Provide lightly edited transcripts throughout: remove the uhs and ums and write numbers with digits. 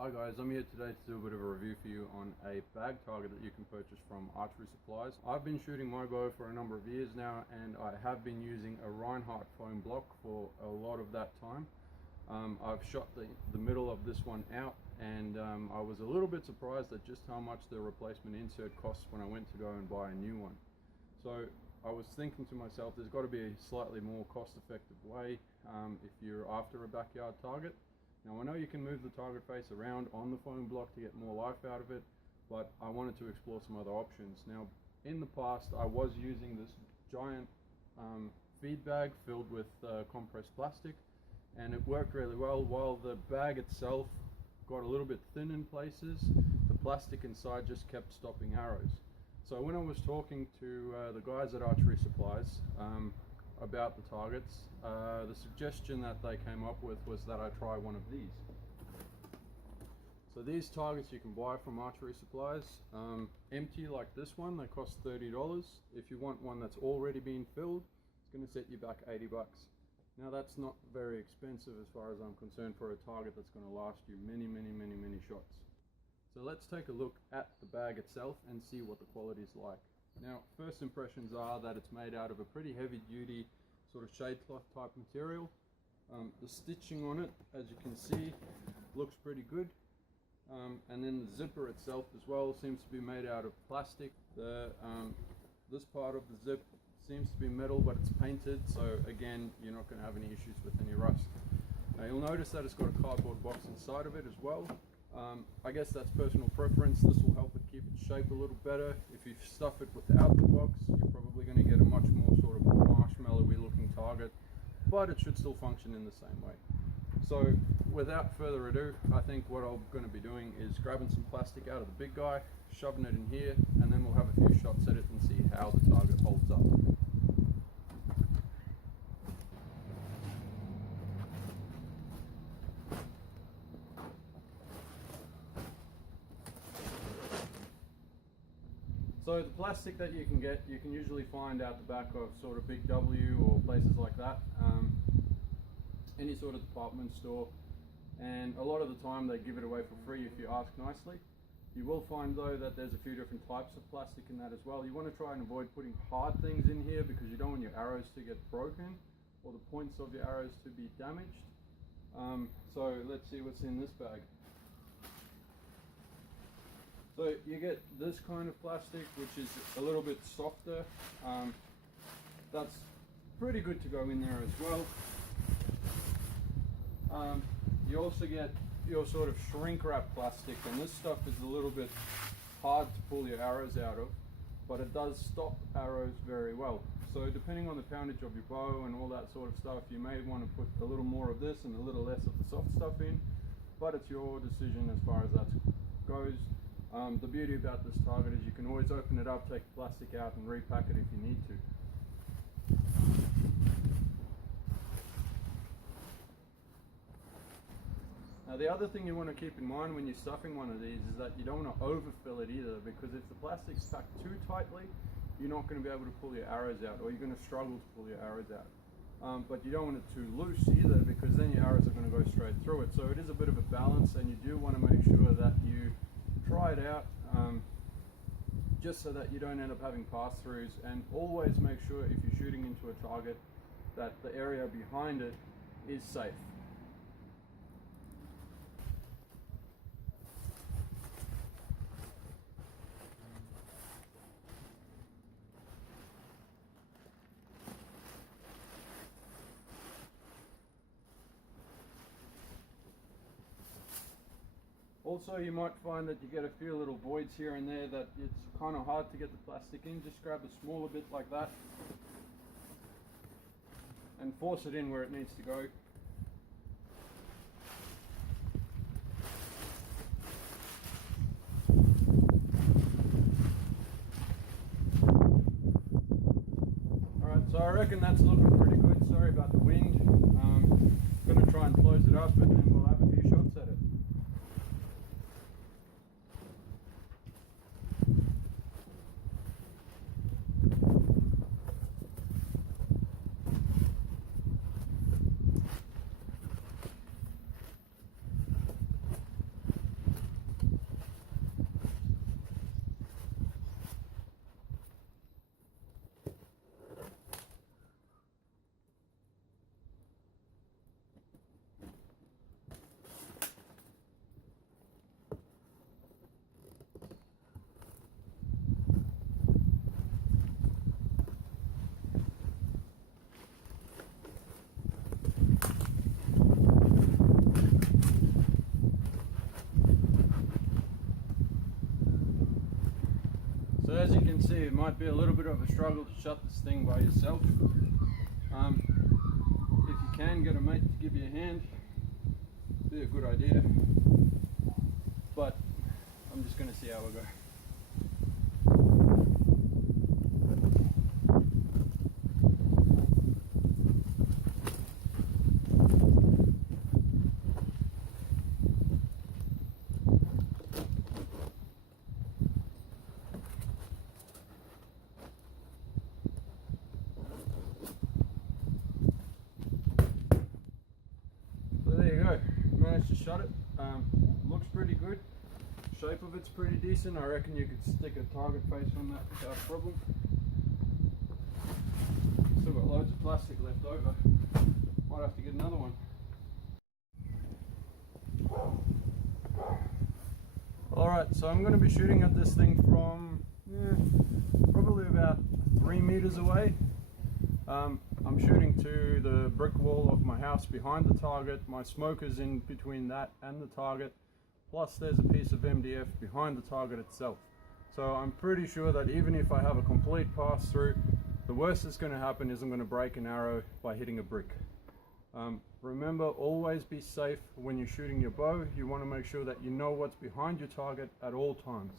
Hi guys, I'm here today to do a bit of a review for you on a bag target that you can purchase from Archery Supplies. I've been shooting my bow for a number of years now, and I have been using a Reinhardt foam block for a lot of that time. I've shot the middle of this one out, and I was a little bit surprised at just how much the replacement insert costs when I went to go and buy a new one. So I was thinking to myself, there's got to be a slightly more cost-effective way if you're after a backyard target. Now I know you can move the target face around on the foam block to get more life out of it, but I wanted to explore some other options. Now in the past I was using this giant feed bag filled with compressed plastic, and it worked really well. While the bag itself got a little bit thin in places, the plastic inside just kept stopping arrows. So when I was talking to the guys at Archery Supplies about the targets, the suggestion that they came up with was that I try one of these. So these targets you can buy from Archery Supplies, empty like this one. They cost $30. If you want one that's already been filled, it's going to set you back 80 bucks. Now that's not very expensive as far as I'm concerned for a target that's going to last you many shots. So let's take a look at the bag itself and see what the quality is like. Now, first impressions are that it's made out of a pretty heavy duty sort of shade cloth type material. The stitching on it, as you can see, looks pretty good. And then the zipper itself as well seems to be made out of plastic. This part of the zip seems to be metal, but it's painted, so again, you're not going to have any issues with any rust. Now you'll notice that it's got a cardboard box inside of it as well. I guess that's personal preference. This will help it keep its shape a little better. If you stuff it without the box, you're probably going to get a much more sort of marshmallowy looking target, but it should still function in the same way. So without further ado, I think what I'm going to be doing is grabbing some plastic out of the big guy, shoving it in here, and then we'll have a few shots at it and see how the target holds up. So the plastic that you can get, you can usually find out the back of sort of Big W or places like that, any sort of department store, and a lot of the time they give it away for free if you ask nicely. You will find though that there's a few different types of plastic in that as well. You want to try and avoid putting hard things in here because you don't want your arrows to get broken or the points of your arrows to be damaged. So let's see what's in this bag. So you get this kind of plastic, which is a little bit softer. That's pretty good to go in there as well. You also get your sort of shrink wrap plastic, and this stuff is a little bit hard to pull your arrows out of, but it does stop arrows very well. So depending on the poundage of your bow and all that sort of stuff, you may want to put a little more of this and a little less of the soft stuff in, but it's your decision as far as that goes. The beauty about this target is you can always open it up, take the plastic out and repack it if you need to. Now the other thing you want to keep in mind when you're stuffing one of these is that you don't want to overfill it either, because if the plastic's packed too tightly, you're not going to be able to pull your arrows out, or you're going to struggle to pull your arrows out. But you don't want it too loose either, because then your arrows are going to go straight through it. So it is a bit of a balance, and you do want to make sure that you try it out just so that you don't end up having pass-throughs, and always make sure if you're shooting into a target that the area behind it is safe. Also, you might find that you get a few little voids here and there that it's kind of hard to get the plastic in. Just grab a smaller bit like that and force it in where it needs to go. Alright, so I reckon that's looking pretty good. Sorry about the wind. I'm going to try and close it up and then we'll have a few shots at it. So as you can see, it might be a little bit of a struggle to shut this thing by yourself. If you can get a mate to give you a hand, be a good idea, but I'm just going to see how we go. Managed to shut it. Looks pretty good. Shape of it's pretty decent. I reckon you could stick a target face on that without a problem. Still got loads of plastic left over. Might have to get another one. Alright, so I'm going to be shooting at this thing from probably about 3 meters away. I'm shooting to the brick wall of my house behind the target. My smoker's in between that and the target, plus there's a piece of MDF behind the target itself. So I'm pretty sure that even if I have a complete pass through, the worst that's going to happen is I'm going to break an arrow by hitting a brick. Remember, always be safe when you're shooting your bow. You want to make sure that you know what's behind your target at all times.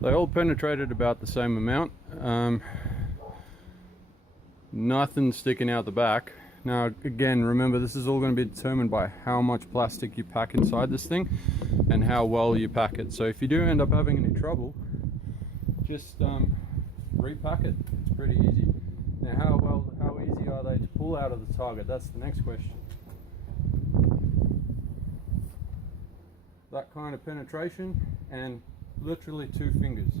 They all penetrated about the same amount. Nothing sticking out the back. Now again, remember, this is all going to be determined by how much plastic you pack inside this thing and how well you pack it. So if you do end up having any trouble, just repack it. It's pretty easy. Now how easy are they to pull out of the target? That's the next question. That kind of penetration and literally 2 fingers.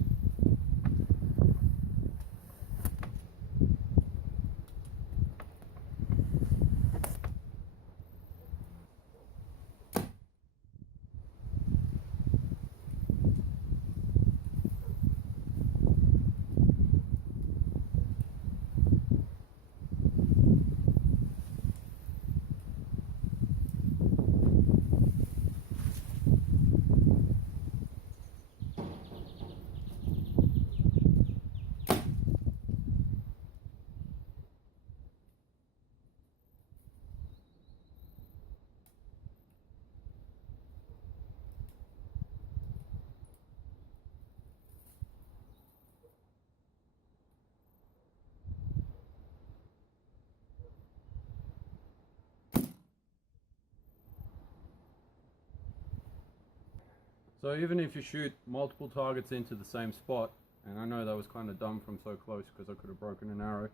So even if you shoot multiple targets into the same spot, and I know that was kind of dumb from so close because I could have broken an arrow,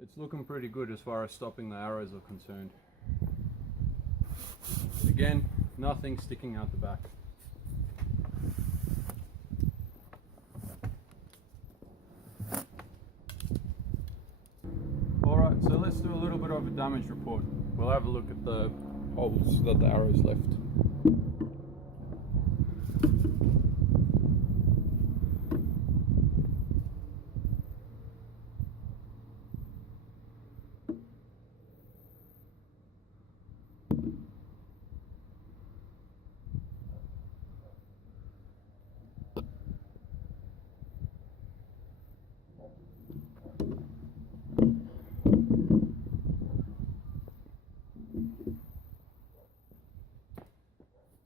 it's looking pretty good as far as stopping the arrows are concerned. Again, nothing sticking out the back. Alright, so let's do a little bit of a damage report. We'll have a look at the holes that the arrows left.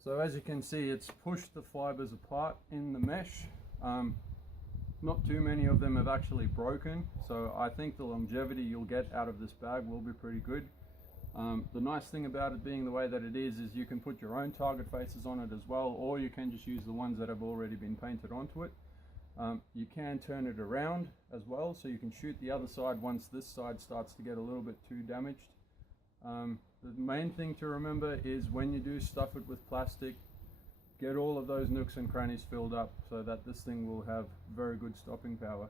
So as you can see, it's pushed the fibers apart in the mesh. Not too many of them have actually broken, so I think the longevity you'll get out of this bag will be pretty good. The nice thing about it being the way that it is you can put your own target faces on it as well, or you can just use the ones that have already been painted onto it. You can turn it around as well, so you can shoot the other side once this side starts to get a little bit too damaged. The main thing to remember is when you do stuff it with plastic, get all of those nooks and crannies filled up so that this thing will have very good stopping power.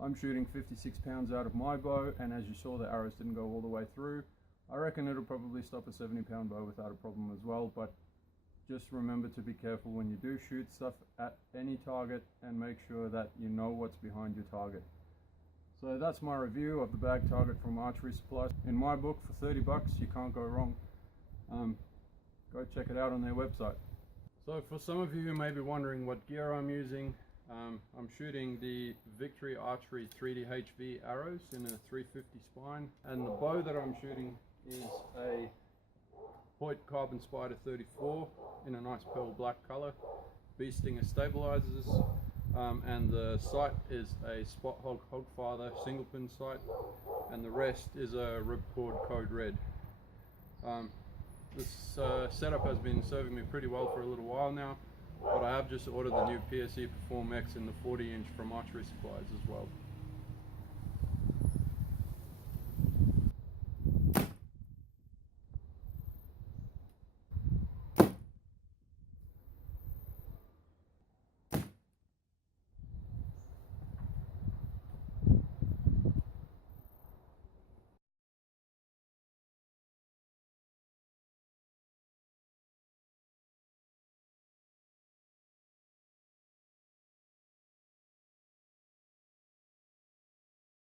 I'm shooting 56 pounds out of my bow, and as you saw, the arrows didn't go all the way through. I reckon it'll probably stop a 70-pound bow without a problem as well, but just remember to be careful when you do shoot stuff at any target, and make sure that you know what's behind your target. So that's my review of the Bag Target from Archery Supplies. In my book, for 30 bucks, you can't go wrong. Go check it out on their website. So for some of you who may be wondering what gear I'm using, I'm shooting the Victory Archery 3D HV arrows in a 350 spine, and the bow that I'm shooting is a Hoyt Carbon Spider 34 in a nice pearl black color. Bee stinger stabilizers, and the sight is a Spot Hog Hogfather single pin sight, and the rest is a Ripcord Code Red. This setup has been serving me pretty well for a little while now, but I have just ordered the new PSE Perform X in the 40-inch from Archery Supplies as well.